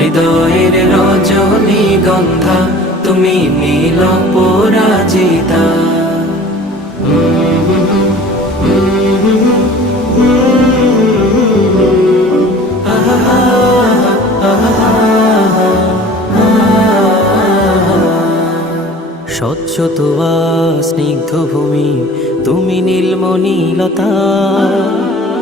হৃদয়ের রজনী গন্ধা তুমি নীল পরাজিতা। স্বচ্ছ স্নিগ্ধ ভূমি তুমি নীলমণিলতা।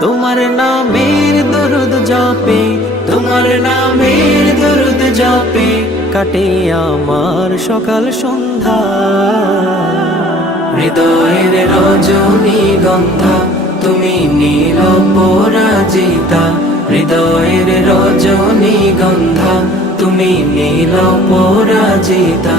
তোমার নামের দরুদ জপে, তোমার নামের দরুদ জপে, কাটে আমার সকাল সন্ধ্যা। হৃদয়ের রজনী গন্ধা, তুমি নীল পরাজিতা। হৃদয়ের রজনী গন্ধা, তুমি নীল পরাজিতা।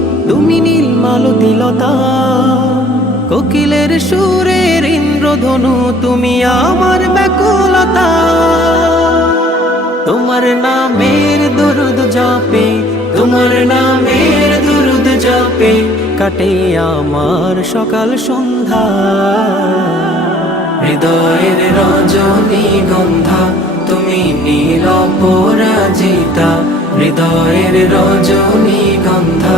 তুমি নীল মালতিলতা কোকিলের সুরের ইন্দ্রধনু, তুমি আমার ব্যাকুলতা। তোমার নামের দরুদ জপে, তোমার নামের দরুদ জপে, কাটে আমার সকাল সন্ধ্যা। হৃদয়ের রজনী গন্ধা, তুমি নীল পরাজিতা হৃদয়ের রজনী গন্ধা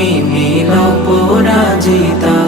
তুমি নীল পরাজিতা।